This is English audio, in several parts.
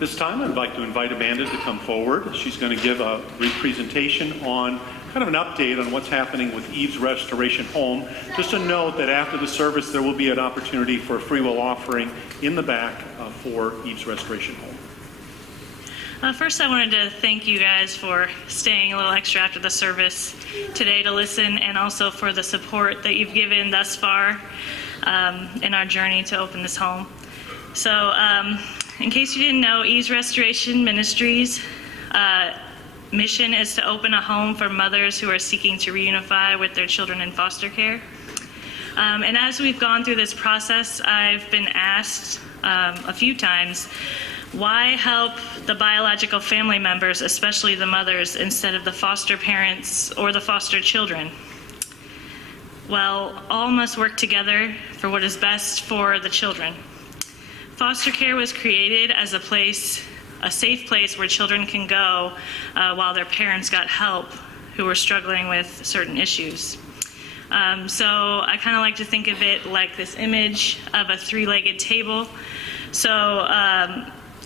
This time I'd like to invite Amanda to come forward. She's going to give a brief presentation on kind of an update on what's happening with Eve's Restoration Home. Just a note that after the service there will be an opportunity for a free will offering in the back for Eve's Restoration Home. First, I wanted to thank you guys for staying a little extra after the service today to listen, and also for the support that you've given thus far in our journey to open this home. So, in case you didn't know, Eve's Restoration Ministries' mission is to open a home for mothers who are seeking to reunify with their children in foster care. And as we've gone through this process, I've been asked a few times, why help the biological family members, especially the mothers, instead of the foster parents or the foster children? Well, all must work together for what is best for the children. Foster care was created as a safe place where children can go while their parents got help who were struggling with certain issues. So I kind of like to think of it like this image of a three-legged table. So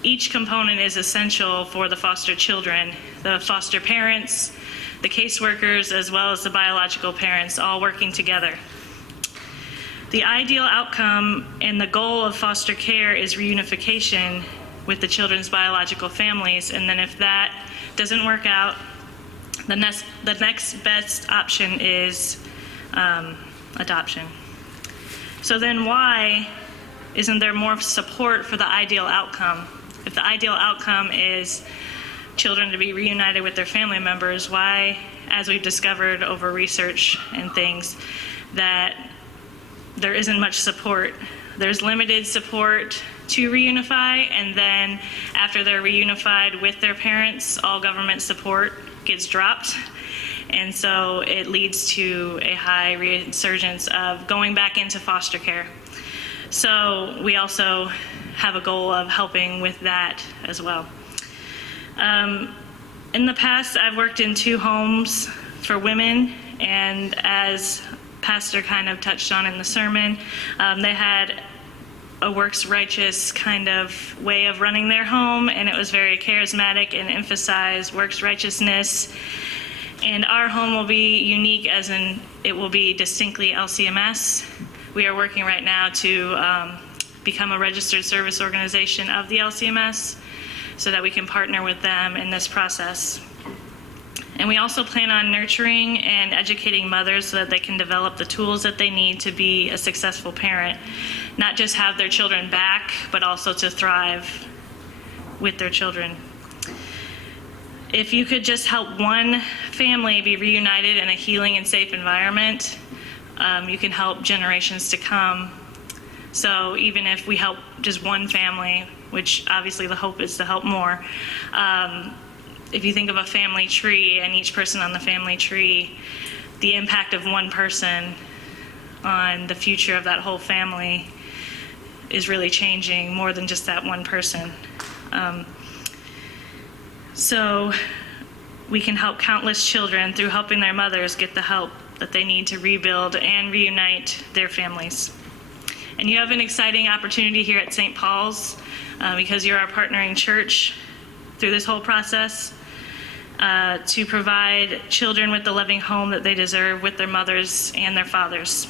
each component is essential for the foster children. The foster parents, the caseworkers, as well as the biological parents, all working together. The ideal outcome and the goal of foster care is reunification with the children's biological families, and then if that doesn't work out, the next best option is adoption. So then why isn't there more support for the ideal outcome? If the ideal outcome is children to be reunited with their family members, why, as we've discovered over research and things, that there isn't much support? There's limited support to reunify, and then after they're reunified with their parents, all government support gets dropped. And so it leads to a high resurgence of going back into foster care. So we also have a goal of helping with that as well. In the past, I've worked in 2 homes for women, and as Pastor kind of touched on in the sermon, they had a works righteous kind of way of running their home, and it was very charismatic and emphasized works righteousness. And our home will be unique, as in it will be distinctly LCMS. We are working right now to become a registered service organization of the LCMS so that we can partner with them in this process. And we also plan on nurturing and educating mothers so that they can develop the tools that they need to be a successful parent, not just have their children back, but also to thrive with their children. If you could just help one family be reunited in a healing and safe environment, you can help generations to come. So even if we help just one family, which obviously the hope is to help more, if you think of a family tree and each person on the family tree, the impact of one person on the future of that whole family is really changing more than just that one person. So we can help countless children through helping their mothers get the help that they need to rebuild and reunite their families. And you have an exciting opportunity here at St. Paul's because you're our partnering church through this whole process to provide children with the loving home that they deserve with their mothers and their fathers.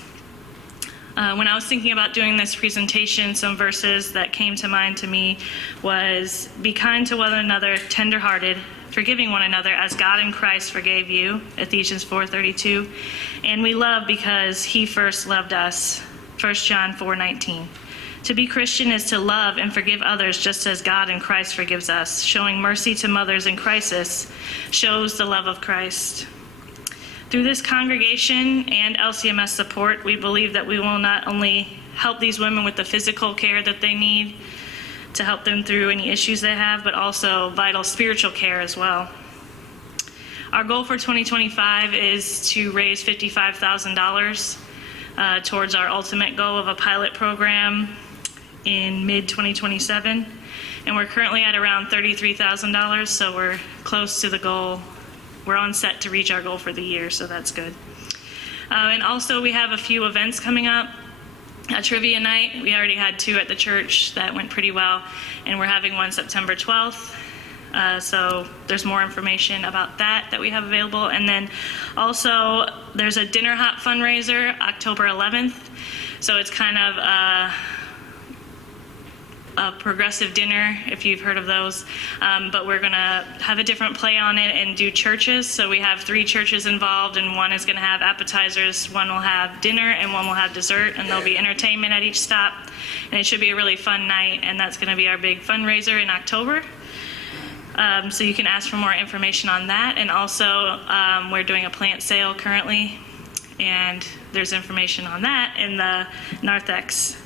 When I was thinking about doing this presentation, some verses that came to mind to me was, be kind to one another, tenderhearted, forgiving one another as God in Christ forgave you, Ephesians 4:32. And we love because he first loved us, 1 John 4:19. To be Christian is to love and forgive others just as God in Christ forgives us. Showing mercy to mothers in crisis shows the love of Christ. Through this congregation and LCMS support, we believe that we will not only help these women with the physical care that they need to help them through any issues they have, but also vital spiritual care as well. Our goal for 2025 is to raise $55,000 towards our ultimate goal of a pilot program in mid-2027. And we're currently at around $33,000, so we're close to the goal. We're on set to reach our goal for the year, so that's good. And also we have a few events coming up. a trivia night. We already had 2 at the church that went pretty well, and we're having one September 12th. So there's more information about that we have available. And then also there's a dinner hop fundraiser October 11th. So it's kind of a progressive dinner, if you've heard of those. But we're gonna have a different play on it and do churches. So we have 3 churches involved, and one is gonna have appetizers, one will have dinner, and one will have dessert, and there'll be entertainment at each stop. And it should be a really fun night, and that's gonna be our big fundraiser in October. So you can ask for more information on that. And also, we're doing a plant sale currently, and there's information on that in the narthex.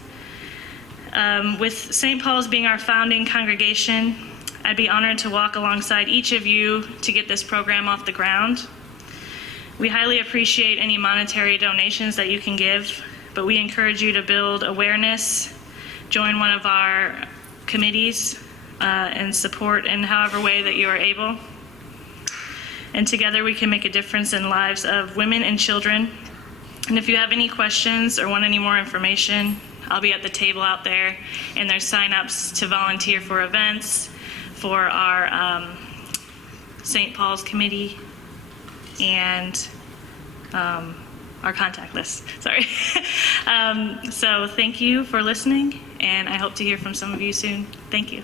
With St. Paul's being our founding congregation, I'd be honored to walk alongside each of you to get this program off the ground. We highly appreciate any monetary donations that you can give, but we encourage you to build awareness, join one of our committees, and support in however way that you are able. And together we can make a difference in lives of women and children. And if you have any questions or want any more information, I'll be at the table out there, and there's sign-ups to volunteer for events, for our St. Paul's committee, and our contact list. Sorry. So thank you for listening, and I hope to hear from some of you soon. Thank you.